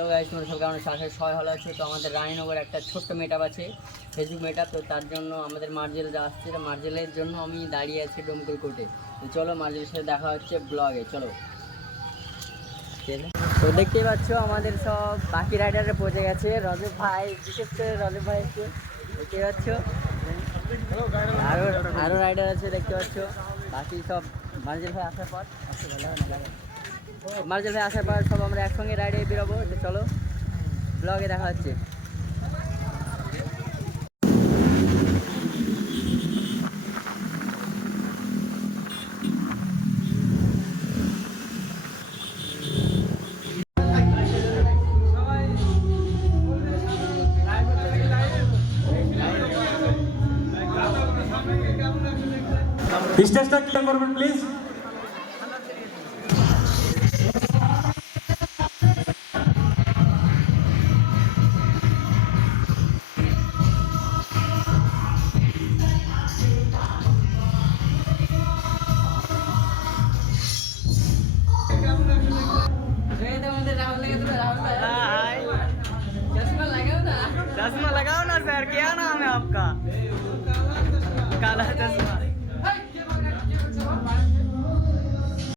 Hello guys, তোমরা সবাই কেমন আছো? আশা করি সবাই ভালো আছো। তো আমাদের রানীনগর একটা ছোট্ট মেটাপ আছে, ফেসবুক মেটাপ। তো তার জন্য আমাদের মার্জেল যা আসছে, মার্জেলের জন্য আমি দাঁড়িয়ে আছি ডোমকল কোর্টে। তো চলো মার্জেলের সাথে দেখা হচ্ছে ব্লগে, চলো। তো দেখতেই পাচ্ছ আমাদের সব বাকি রাইডারে পৌঁছে গেছে। রজব ভাই, বিশেষ করে রজব ভাই একটু দেখতে পাচ্ছ, আরও রাইডার আছে দেখতে পাচ্ছ। বাকি সব মার্জেল ভাই আসার পর সব আমরা একসঙ্গে রাইডে বেরোবো। তো চলো ব্লগে দেখা হচ্ছে। স্টেজটা ক্লিয়ার করবেন প্লিজ। चश्मा लगाओ ना सर, क्या नाम है आपका?